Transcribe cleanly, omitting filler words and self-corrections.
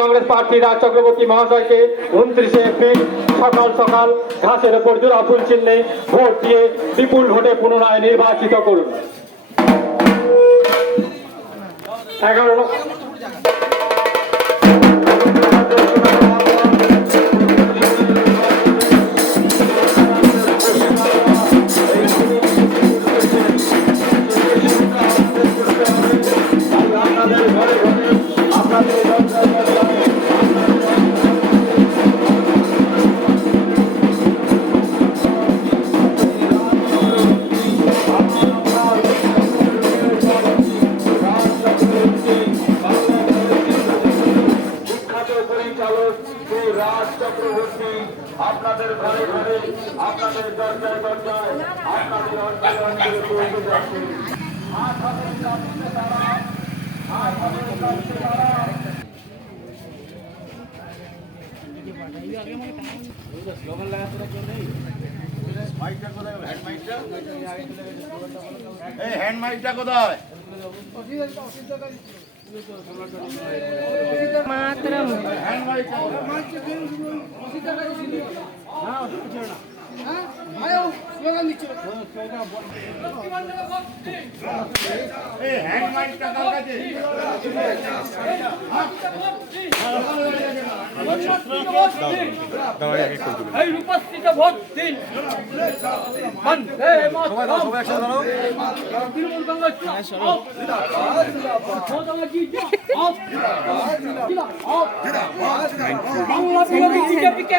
কংগ্রেস প্রার্থী রাজ চক্রবর্তী মহাশয়কে 29 এপ্রিল সকাল সকাল ঘাসের উপর জোড়া ফুল চিহ্নে ভোট দিয়ে বিপুল ভোটে পুনরায় নির্বাচিত করুন। 11 রাজ চক্রবর্তী আপনাদের ঘরে ঘরে আপনাদের দরজায় দরজায় আপনাদের অঞ্চলে অঞ্চলে পৌঁছে যাচ্ছে। হ্যান্ড মাইকটা কোথায়? मातरम উপস্থিত ভোট দিন। তৃণমূল কংগ্রেস বাংলা বিরোধী বিজেপিকে